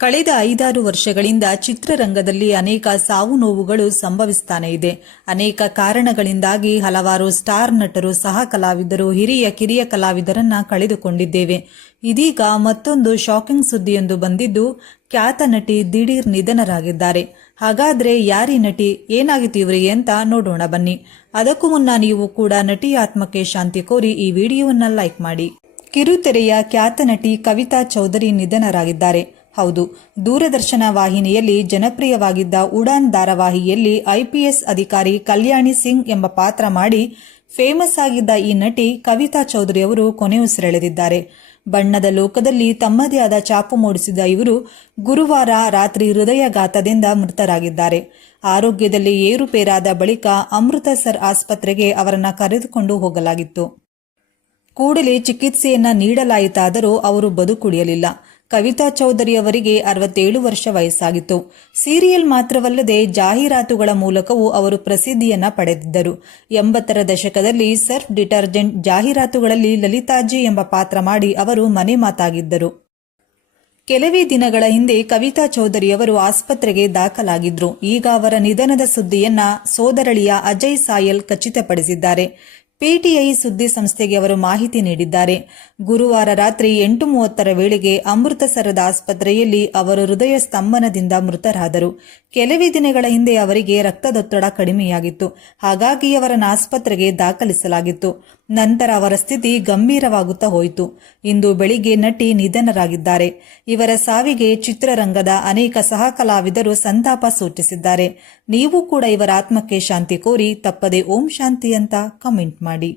ಕಳೆದ ಐದಾರು ವರ್ಷಗಳಿಂದ ಚಿತ್ರರಂಗದಲ್ಲಿ ಅನೇಕ ಸಾವು ನೋವುಗಳು ಸಂಭವಿಸ್ತಾನೆ ಇದೆ. ಅನೇಕ ಕಾರಣಗಳಿಂದಾಗಿ ಹಲವಾರು ಸ್ಟಾರ್ ನಟರು ಸಹ ಕಲಾವಿದರು, ಹಿರಿಯ ಕಿರಿಯ ಕಲಾವಿದರನ್ನ ಕಳೆದುಕೊಂಡಿದ್ದೇವೆ. ಇದೀಗ ಮತ್ತೊಂದು ಶಾಕಿಂಗ್ ಸುದ್ದಿಯೊಂದು ಬಂದಿದ್ದು, ಖ್ಯಾತ ನಟಿ ದಿಢೀರ್ ನಿಧನರಾಗಿದ್ದಾರೆ. ಹಾಗಾದ್ರೆ ಯಾರಿ ನಟಿ ಏನಾಗಿತ್ತು ಇವರಿಗೆ ಅಂತ ನೋಡೋಣ ಬನ್ನಿ. ಅದಕ್ಕೂ ಮುನ್ನ ನೀವು ಕೂಡ ನಟಿ ಆತ್ಮಕ್ಕೆ ಶಾಂತಿ ಕೋರಿ ಈ ವಿಡಿಯೋವನ್ನ ಲೈಕ್ ಮಾಡಿ. ಕಿರುತೆರೆಯ ಖ್ಯಾತ ನಟಿ ಕವಿತಾ ಚೌಧರಿ ನಿಧನರಾಗಿದ್ದಾರೆ. ಹೌದು. ದೂರದರ್ಶನ ವಾಹಿನಿಯಲ್ಲಿ ಜನಪ್ರಿಯವಾಗಿದ್ದ ಉಡಾನ್ ಧಾರಾವಾಹಿಯಲ್ಲಿ ಐಪಿಎಸ್ ಅಧಿಕಾರಿ ಕಲ್ಯಾಣಿ ಸಿಂಗ್ ಎಂಬ ಪಾತ್ರ ಮಾಡಿ ಫೇಮಸ್ ಆಗಿದ್ದ ಈ ನಟಿ ಕವಿತಾ ಚೌಧರಿ ಅವರು ಕೊನೆಯುಸಿರೆಳೆದಿದ್ದಾರೆ ಬಣ್ಣದ ಲೋಕದಲ್ಲಿ ತಮ್ಮದೇ ಆದ ಚಾಪು ಮೂಡಿಸಿದ ಇವರು ಗುರುವಾರ ರಾತ್ರಿ ಹೃದಯಘಾತದಿಂದ ಮೃತರಾಗಿದ್ದಾರೆ. ಆರೋಗ್ಯದಲ್ಲಿ ಏರುಪೇರಾದ ಬಳಿಕ ಅಮೃತಸರ್ ಆಸ್ಪತ್ರೆಗೆ ಅವರನ್ನ ಕರೆದುಕೊಂಡು ಹೋಗಲಾಗಿತ್ತು. ಕೂಡಲೇ ಚಿಕಿತ್ಸೆಯನ್ನ ನೀಡಲಾಯಿತಾದರೂ ಅವರು ಬದುಕುಳಿಯಲಿಲ್ಲ. ಕವಿತಾ ಚೌಧರಿ ಅವರಿಗೆ ಅರವತ್ತೇಳು ವರ್ಷ ವಯಸ್ಸಾಗಿತ್ತು. ಸೀರಿಯಲ್ ಮಾತ್ರವಲ್ಲದೆ ಜಾಹೀರಾತುಗಳ ಮೂಲಕವೂ ಅವರು ಪ್ರಸಿದ್ಧಿಯನ್ನ ಪಡೆದಿದ್ದರು. ಎಂಬತ್ತರ ದಶಕದಲ್ಲಿ ಸರ್ಫ್ ಡಿಟರ್ಜೆಂಟ್ ಜಾಹೀರಾತುಗಳಲ್ಲಿ ಲಲಿತಾಜಿ ಎಂಬ ಪಾತ್ರ ಮಾಡಿ ಅವರು ಮನೆ ಮಾತಾಗಿದ್ದರು. ಕೆಲವೇ ದಿನಗಳ ಹಿಂದೆ ಕವಿತಾ ಚೌಧರಿ ಅವರು ಆಸ್ಪತ್ರೆಗೆ ದಾಖಲಾಗಿದ್ರು. ಈಗ ಅವರ ನಿಧನದ ಸುದ್ದಿಯನ್ನ ಸೋದರಳಿಯ ಅಜಯ್ ಸಾಯಲ್ ಖಚಿತಪಡಿಸಿದ್ದಾರೆ. ಪಿಟಿಐ ಸುದ್ದಿ ಸಂಸ್ಥೆಗೆ ಅವರು ಮಾಹಿತಿ ನೀಡಿದ್ದಾರೆ. ಗುರುವಾರ ರಾತ್ರಿ ಎಂಟು ಮೂವತ್ತರ ವೇಳೆಗೆ ಅಮೃತಸರದ ಆಸ್ಪತ್ರೆಯಲ್ಲಿ ಅವರು ಹೃದಯ ಸ್ತಂಭನದಿಂದ ಮೃತರಾದರು. ಕೆಲವೇ ದಿನಗಳ ಹಿಂದೆ ಅವರಿಗೆ ರಕ್ತದೊತ್ತಡ ಕಡಿಮೆಯಾಗಿತ್ತು. ಹಾಗಾಗಿ ಅವರನ್ನು ಆಸ್ಪತ್ರೆಗೆ ದಾಖಲಿಸಲಾಗಿತ್ತು. ನಂತರ ಅವರ ಸ್ಥಿತಿ ಗಂಭೀರವಾಗುತ್ತಾ ಹೋಯಿತು. ಇಂದು ಬೆಳಿಗ್ಗೆ ನಟಿ ನಿಧನರಾಗಿದ್ದಾರೆ. ಇವರ ಸಾವಿಗೆ ಚಿತ್ರರಂಗದ ಅನೇಕ ಸಹಕಲಾವಿದರು ಸಂತಾಪ ಸೂಚಿಸಿದ್ದಾರೆ. ನೀವು ಕೂಡ ಇವರ ಆತ್ಮಕ್ಕೆ ಶಾಂತಿ ಕೋರಿ ತಪ್ಪದೆ ಓಂ ಶಾಂತಿ ಅಂತ ಕಮೆಂಟ್ ಮಾಡಿ